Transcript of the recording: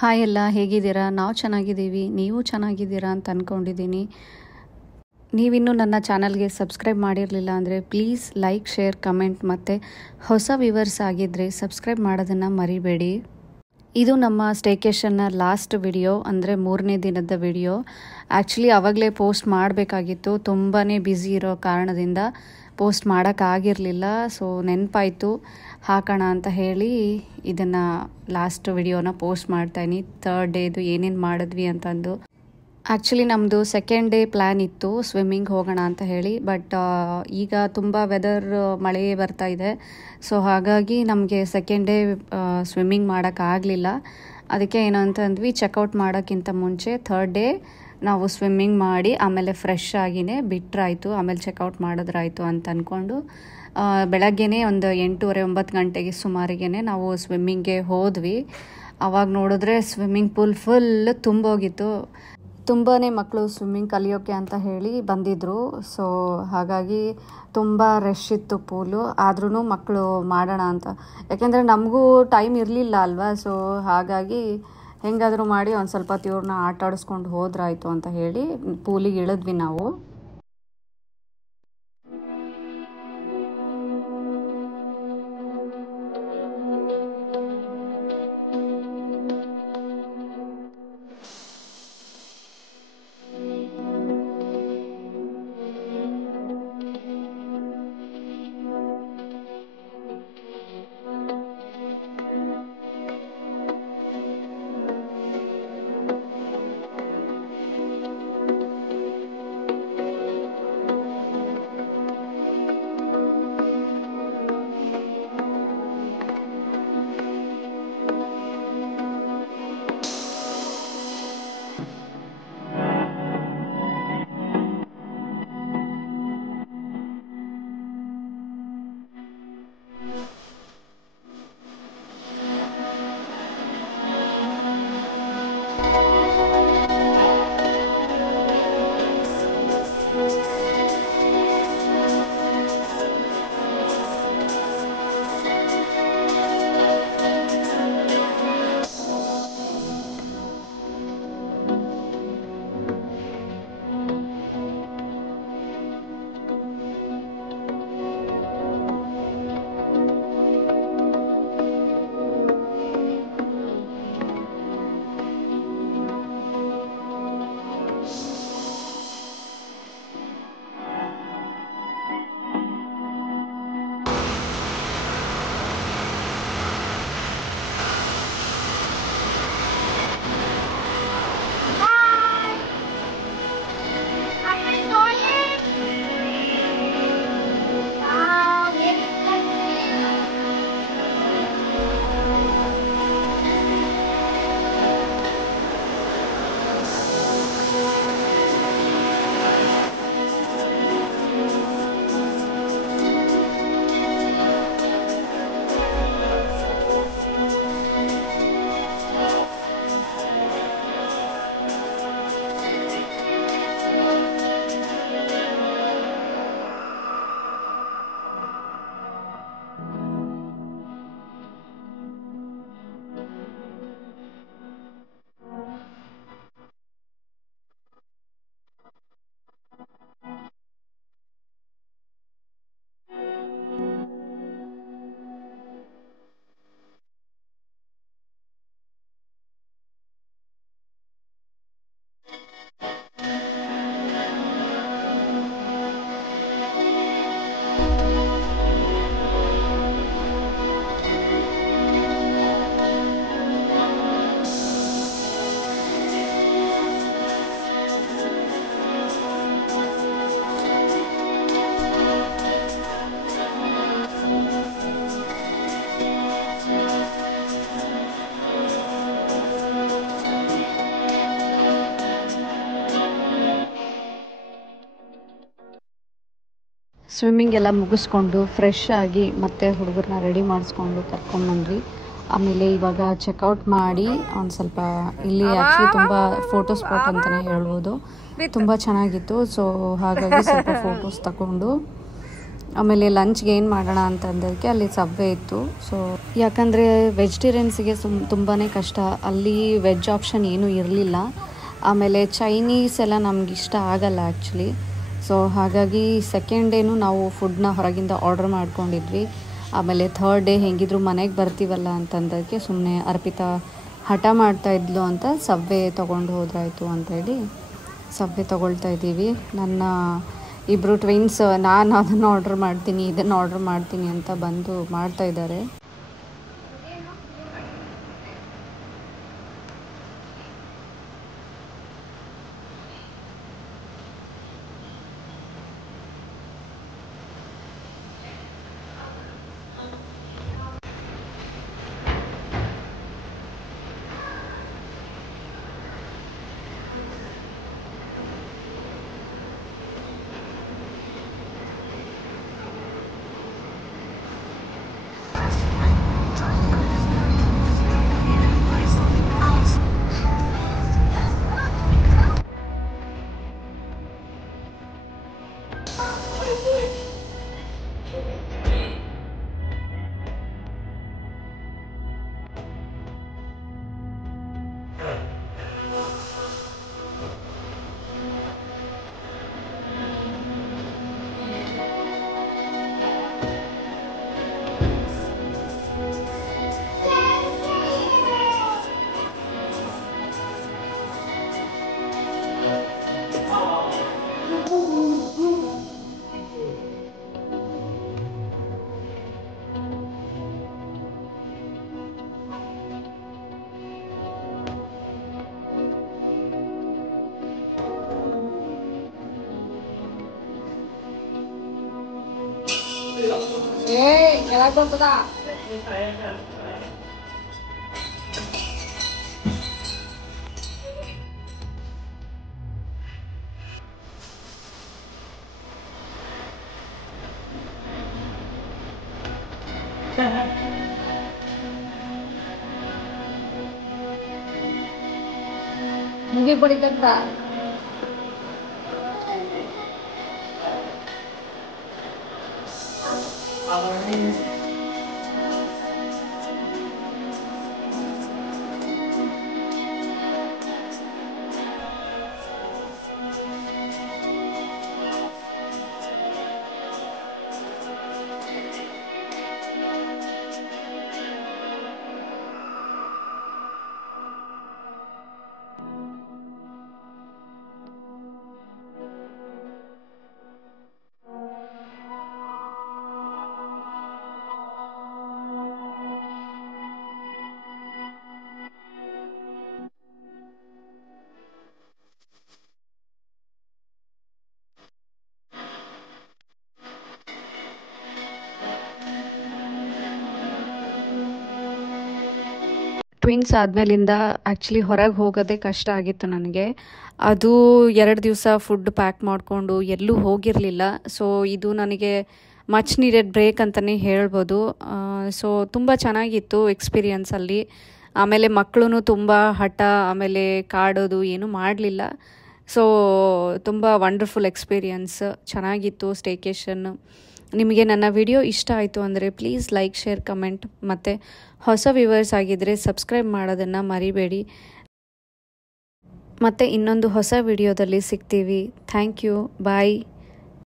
Hi ಎಲ್ಲ ಹೇಗಿದ್ದೀರಾ? ನಾವು ಚೆನ್ನಾಗಿದ್ದೀವಿ, ನೀವು ಚೆನ್ನಾಗಿದ್ದೀರಾ ಅಂತ ಅಂದ್ಕೊಂಡಿದ್ದೀನಿ. ನೀವಿನ್ನೂ ನನ್ನ ಚಾನಲ್ಗೆ ಸಬ್ಸ್ಕ್ರೈಬ್ ಮಾಡಿರಲಿಲ್ಲ ಅಂದರೆ ಪ್ಲೀಸ್ ಲೈಕ್, ಶೇರ್, ಕಮೆಂಟ್ ಮತ್ತು ಹೊಸ ವ್ಯೂವರ್ಸ್ ಆಗಿದ್ದರೆ ಸಬ್ಸ್ಕ್ರೈಬ್ ಮಾಡೋದನ್ನು ಮರಿಬೇಡಿ. ಇದು ನಮ್ಮ ಸ್ಟೇಕೇಷನ್ನ ಲಾಸ್ಟ್ ವಿಡಿಯೋ, ಅಂದರೆ 3ನೇ ದಿನದ ವಿಡಿಯೋ. ಆ್ಯಕ್ಚುಲಿ ಆವಾಗಲೇ ಪೋಸ್ಟ್ ಮಾಡಬೇಕಾಗಿತ್ತು, ತುಂಬಾ ಬ್ಯುಸಿ ಇರೋ ಕಾರಣದಿಂದ ಪೋಸ್ಟ್ ಮಾಡೋಕ್ಕಾಗಿರಲಿಲ್ಲ. ಸೊ ನೆನಪಾಯಿತು ಹಾಕೋಣ ಅಂತ ಹೇಳಿ ಇದನ್ನು ಲಾಸ್ಟ್ ವಿಡಿಯೋನ ಪೋಸ್ಟ್ ಮಾಡ್ತಾಯಿನಿ. 3rd ಡೇದು ಏನೇನು ಮಾಡಿದ್ವಿ ಅಂತಂದು. ಆ್ಯಕ್ಚುಲಿ ನಮ್ಮದು 2nd ಡೇ ಪ್ಲ್ಯಾನ್ ಇತ್ತು ಸ್ವಿಮ್ಮಿಂಗ್ ಹೋಗೋಣ ಅಂತ ಹೇಳಿ. ಬಟ್ ಈಗ ತುಂಬ ವೆದರ್ ಮಳೆ ಬರ್ತಾ ಇದೆ. ಸೊ ಹಾಗಾಗಿ ನಮಗೆ 2nd ಡೇ ಸ್ವಿಮ್ಮಿಂಗ್ ಮಾಡೋಕ್ಕಾಗಲಿಲ್ಲ. ಅದಕ್ಕೆ ಏನಂತಂದ್ವಿ, ಚೆಕ್ಔಟ್ ಮಾಡೋಕ್ಕಿಂತ ಮುಂಚೆ 3rd ಡೇ ನಾವು ಸ್ವಿಮ್ಮಿಂಗ್ ಮಾಡಿ ಆಮೇಲೆ ಫ್ರೆಶ್ ಆಗಿನೇ ಬಿಟ್ಟರಾಯಿತು, ಆಮೇಲೆ ಚೆಕ್ಔಟ್ ಮಾಡಿದ್ರಾಯಿತು ಅಂತ ಅಂದ್ಕೊಂಡು ಬೆಳಗ್ಗೆನೇ ಒಂದು 8:30-9 ಗಂಟೆಗೆ ಸುಮಾರಿಗೆ ನಾವು ಸ್ವಿಮ್ಮಿಂಗ್ಗೆ ಹೋದ್ವಿ. ಆವಾಗ ನೋಡಿದ್ರೆ ಸ್ವಿಮ್ಮಿಂಗ್ ಪೂಲ್ ಫುಲ್ ತುಂಬೋಗಿತ್ತು. ತುಂಬಾ ಮಕ್ಕಳು ಸ್ವಿಮ್ಮಿಂಗ್ ಕಲಿಯೋಕ್ಕೆ ಅಂತ ಹೇಳಿ ಬಂದಿದ್ದರು. ಸೊ ಹಾಗಾಗಿ ತುಂಬ ರಶ್ ಇತ್ತು ಪೂಲು. ಆದ್ರೂ ಮಕ್ಕಳು ಮಾಡೋಣ ಅಂತ, ಯಾಕೆಂದರೆ ನಮಗೂ ಟೈಮ್ ಇರಲಿಲ್ಲ ಅಲ್ವಾ. ಸೊ ಹಾಗಾಗಿ ಹೆಂಗಾದರೂ ಮಾಡಿ ಒಂದು ಸ್ವಲ್ಪ ಇವ್ರನ್ನ ಆಟ ಆಡಿಸ್ಕೊಂಡು ಹೋದ್ರಾಯ್ತು ಅಂತ ಹೇಳಿ ಪೂಲಿಗೆ ಇಳಿದ್ವಿ ನಾವು. ಸ್ವಿಮ್ಮಿಂಗ್ ಎಲ್ಲ ಮುಗಿಸ್ಕೊಂಡು ಫ್ರೆಶ್ ಆಗಿ ಮತ್ತೆ ಹುಡುಗರನ್ನ ರೆಡಿ ಮಾಡಿಸ್ಕೊಂಡು ಕರ್ಕೊಂಡ್ಬಂದ್ವಿ. ಆಮೇಲೆ ಇವಾಗ ಚೆಕ್ಔಟ್ ಮಾಡಿ ಒಂದು ಸ್ವಲ್ಪ ಇಲ್ಲಿ ಆ್ಯಕ್ಚುಲಿ ತುಂಬ ಫೋಟೋ ಸ್ಪಾಟ್ ಅಂತಲೇ ಹೇಳ್ಬೋದು, ತುಂಬ ಚೆನ್ನಾಗಿತ್ತು. ಸೊ ಹಾಗಾಗಿ ಸ್ವಲ್ಪ ಫೋಟೋಸ್ ತಗೊಂಡು ಆಮೇಲೆ ಲಂಚ್ಗೆ ಏನು ಮಾಡೋಣ ಅಂತಂದಕ್ಕೆ ಅಲ್ಲಿ ಸಬ್ವೆ ಇತ್ತು. ಸೊ ಯಾಕಂದರೆ ವೆಜಿಟೇರಿಯನ್ಸಿಗೆ ತುಂಬಾ ಕಷ್ಟ, ಅಲ್ಲಿ ವೆಜ್ ಆಪ್ಷನ್ ಏನೂ ಇರಲಿಲ್ಲ. ಆಮೇಲೆ ಚೈನೀಸ್ ಎಲ್ಲ ನಮ್ಗೆ ಇಷ್ಟ ಆಗಲ್ಲ ಆ್ಯಕ್ಚುಲಿ. ಸೊ ಹಾಗಾಗಿ ಸೆಕೆಂಡ್ ಡೇನೂ ನಾವು ಫುಡ್ನ ಹೊರಗಿಂದ ಆರ್ಡ್ರ್ ಮಾಡ್ಕೊಂಡಿದ್ವಿ. ಆಮೇಲೆ ಥರ್ಡ್ ಡೇ ಹೆಂಗಿದ್ರು ಮನೆಗೆ ಬರ್ತೀವಲ್ಲ ಅಂತಂದಕ್ಕೆ ಸುಮ್ಮನೆ ಅರ್ಪಿತಾ ಹಠ ಮಾಡ್ತಾಯಿದ್ಲು ಅಂತ ಸಬ್ವೆ ತೊಗೊಂಡು ಹೋದ್ರಾಯ್ತು ಅಂತೇಳಿ ಸಬ್ವೆ ತೊಗೊಳ್ತಾ ಇದ್ದೀವಿ. ನನ್ನ ಇಬ್ಬರು ಟ್ವಿನ್ಸ್ ನಾನು ಅದನ್ನು ಆರ್ಡ್ರ್ ಮಾಡ್ತೀನಿ ಇದನ್ನು ಆರ್ಡ್ರ್ ಮಾಡ್ತೀನಿ ಅಂತ ಬಂದು ಮಾಡ್ತಾಯಿದ್ದಾರೆ. ಮೂವಿ ಬಡಿಕಂತ ಟ್ವಿನ್ಸ್ ಆದಮೇಲಿಂದ ಆ್ಯಕ್ಚುಲಿ ಹೊರಗೆ ಹೋಗೋದೇ ಕಷ್ಟ ಆಗಿತ್ತು ನನಗೆ. ಅದು 2 ದಿವಸ ಫುಡ್ ಪ್ಯಾಕ್ ಮಾಡಿಕೊಂಡು ಎಲ್ಲೂ ಹೋಗಿರಲಿಲ್ಲ. ಸೊ ಇದು ನನಗೆ ಮಚ್ ನೀಡೆಡ್ ಬ್ರೇಕ್ ಅಂತಲೇ ಹೇಳ್ಬೋದು. ಸೊ ತುಂಬ ಚೆನ್ನಾಗಿತ್ತು ಎಕ್ಸ್ಪೀರಿಯನ್ಸಲ್ಲಿ. ಆಮೇಲೆ ಮಕ್ಕಳು ತುಂಬ ಹಠ ಆಮೇಲೆ ಕಾಡೋದು ಏನೂ ಮಾಡಲಿಲ್ಲ. ಸೊ ತುಂಬ ವಂಡರ್ಫುಲ್ ಎಕ್ಸ್ಪೀರಿಯನ್ಸ್, ಚೆನ್ನಾಗಿತ್ತು ಸ್ಟೇಕೇಷನ್. ನಿಮಗೆ ನನ್ನ ವಿಡಿಯೋ ಇಷ್ಟ ಆಯಿತು ಅಂದರೆ ಪ್ಲೀಸ್ ಲೈಕ್, ಶೇರ್, ಕಮೆಂಟ್ ಮತ್ತು ಹೊಸ ವ್ಯೂವರ್ಸ್ ಆಗಿದ್ದರೆ ಸಬ್ಸ್ಕ್ರೈಬ್ ಮಾಡೋದನ್ನು ಮರಿಬೇಡಿ. ಮತ್ತು ಇನ್ನೊಂದು ಹೊಸ ವಿಡಿಯೋದಲ್ಲಿ ಸಿಗ್ತೀವಿ. Thank you, bye.